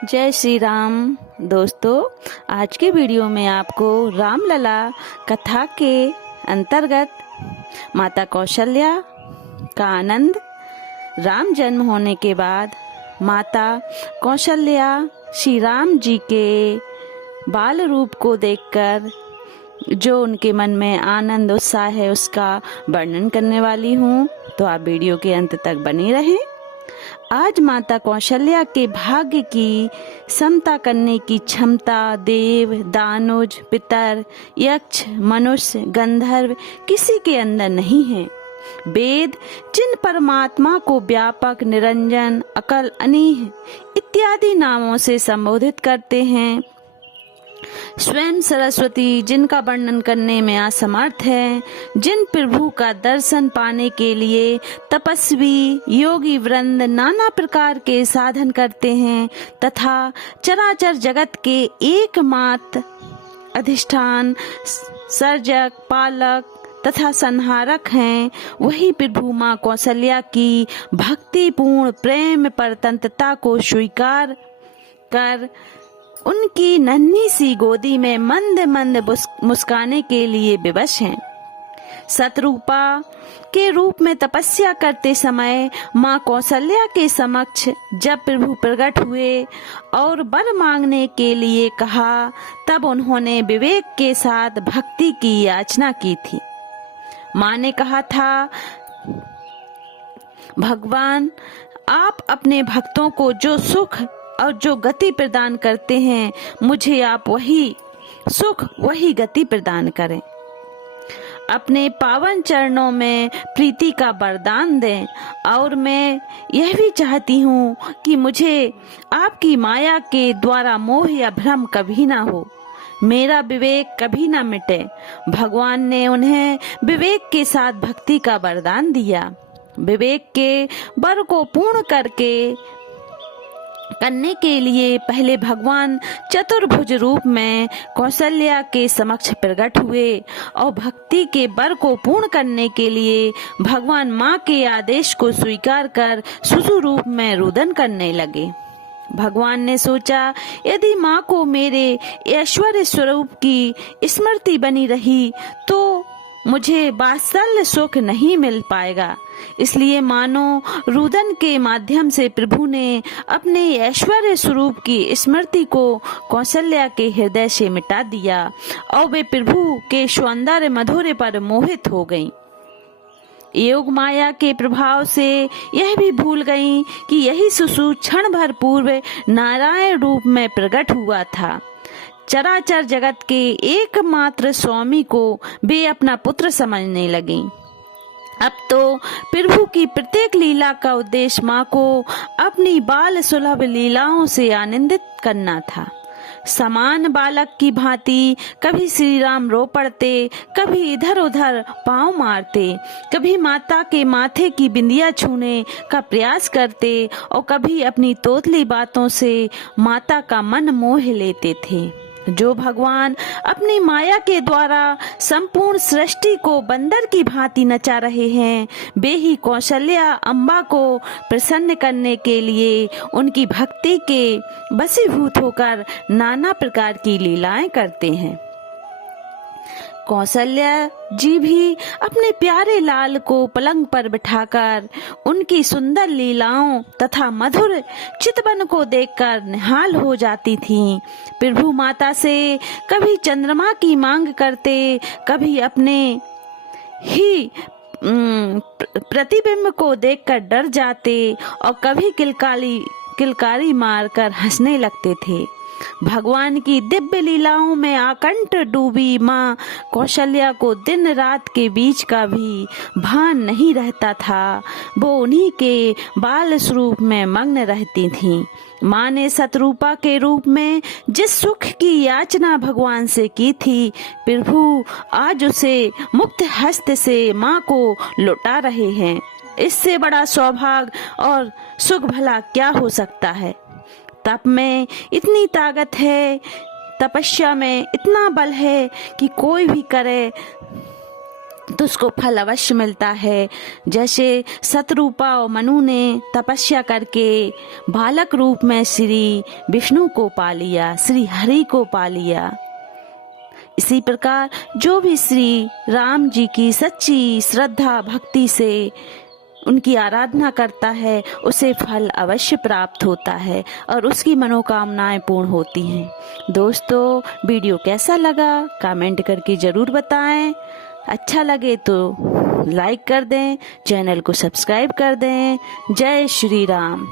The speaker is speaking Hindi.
जय श्री राम। दोस्तों, आज के वीडियो में आपको रामलला कथा के अंतर्गत माता कौशल्या का आनंद। राम जन्म होने के बाद माता कौशल्या श्री राम जी के बाल रूप को देखकर जो उनके मन में आनंद उत्साह है उसका वर्णन करने वाली हूँ, तो आप वीडियो के अंत तक बने रहें। आज माता कौशल्या के भाग्य की समता करने की क्षमता देव, दानुज, पितर, यक्ष, मनुष्य, गंधर्व किसी के अंदर नहीं है। वेद जिन परमात्मा को व्यापक, निरंजन, अकल, अनीह इत्यादि नामों से संबोधित करते हैं, स्वयं सरस्वती जिनका वर्णन करने में असमर्थ है, जिन प्रभु का दर्शन पाने के लिए तपस्वी योगी वृंद नाना प्रकार के साधन करते हैं तथा चराचर जगत के एकमात्र अधिष्ठान, सर्जक, पालक तथा संहारक हैं, वही प्रभु माँ कौशल्या की भक्तिपूर्ण प्रेम परतंत्रता को स्वीकार कर उनकी नन्ही सी गोदी में मंद मंद मुस्काने के लिए विवश हैं। सतरूपा के रूप में तपस्या करते समय माँ कौशल्या के समक्ष जब प्रभु प्रकट हुए और वर मांगने के लिए कहा, तब उन्होंने विवेक के साथ भक्ति की याचना की थी। माँ ने कहा था, भगवान, आप अपने भक्तों को जो सुख और जो गति प्रदान करते हैं, मुझे आप वही सुख वही गति प्रदान करें। अपने पावन चरणों में प्रीति का वरदान दें और मैं यह भी चाहती हूँ कि मुझे आपकी माया के द्वारा मोह या भ्रम कभी ना हो, मेरा विवेक कभी ना मिटे। भगवान ने उन्हें विवेक के साथ भक्ति का वरदान दिया। विवेक के वर को पूर्ण करने के लिए पहले भगवान चतुर्भुज रूप में कौशल्या के समक्ष प्रकट हुए और भक्ति के वर को पूर्ण करने के लिए भगवान माँ के आदेश को स्वीकार कर शिशु रूप में रुदन करने लगे। भगवान ने सोचा, यदि माँ को मेरे ऐश्वर्य स्वरूप की स्मृति बनी रही तो मुझे वात्सल्य सुख नहीं मिल पाएगा। इसलिए मानो रुदन के माध्यम से प्रभु ने अपने ऐश्वर्य स्वरूप की स्मृति को कौशल्या के हृदय से मिटा दिया और वे प्रभु के सौंदर्य मधुर्य पर मोहित हो गईं। योग माया के प्रभाव से यह भी भूल गईं कि यही शिशु क्षण भर पूर्व नारायण रूप में प्रकट हुआ था। चराचर जगत के एकमात्र स्वामी को वे अपना पुत्र समझने लगीं। अब तो प्रभु की प्रत्येक लीला का उद्देश्य माँ को अपनी बाल सुलभ लीलाओं से आनंदित करना था। समान बालक की भांति कभी श्री राम रो पड़ते, कभी इधर उधर पांव मारते, कभी माता के माथे की बिंदिया छूने का प्रयास करते और कभी अपनी तोतली बातों से माता का मन मोह लेते थे। जो भगवान अपनी माया के द्वारा संपूर्ण सृष्टि को बंदर की भांति नचा रहे हैं, वे ही कौशल्या अम्बा को प्रसन्न करने के लिए उनकी भक्ति के वशीभूत होकर नाना प्रकार की लीलाएं करते हैं। कौशल्या जी भी अपने प्यारे लाल को पलंग पर बिठाकर उनकी सुंदर लीलाओं तथा मधुर चितवन को देखकर निहाल हो जाती थीं। प्रभु माता से कभी चंद्रमा की मांग करते, कभी अपने ही प्रतिबिंब को देखकर डर जाते और कभी किलकारी मारकर हंसने लगते थे। भगवान की दिव्य लीलाओं में आकंठ डूबी माँ कौशल्या को दिन रात के बीच का भी भान नहीं रहता था। वो उन्हीं के बाल स्वरूप में मग्न रहती थीं। माँ ने सतरूपा के रूप में जिस सुख की याचना भगवान से की थी, प्रभु आज उसे मुक्त हस्त से माँ को लौटा रहे हैं। इससे बड़ा सौभाग्य और सुख भला क्या हो सकता है। तप में इतनी ताकत है, तपस्या में इतना बल है कि कोई भी करे तो उसको फल अवश्य मिलता है। जैसे शतरूपा और मनु ने तपस्या करके बालक रूप में श्री विष्णु को पा लिया, श्री हरि को पा लिया। इसी प्रकार जो भी श्री राम जी की सच्ची श्रद्धा भक्ति से उनकी आराधना करता है उसे फल अवश्य प्राप्त होता है और उसकी मनोकामनाएं पूर्ण होती हैं। दोस्तों, वीडियो कैसा लगा कमेंट करके ज़रूर बताएं। अच्छा लगे तो लाइक कर दें, चैनल को सब्सक्राइब कर दें। जय श्री राम।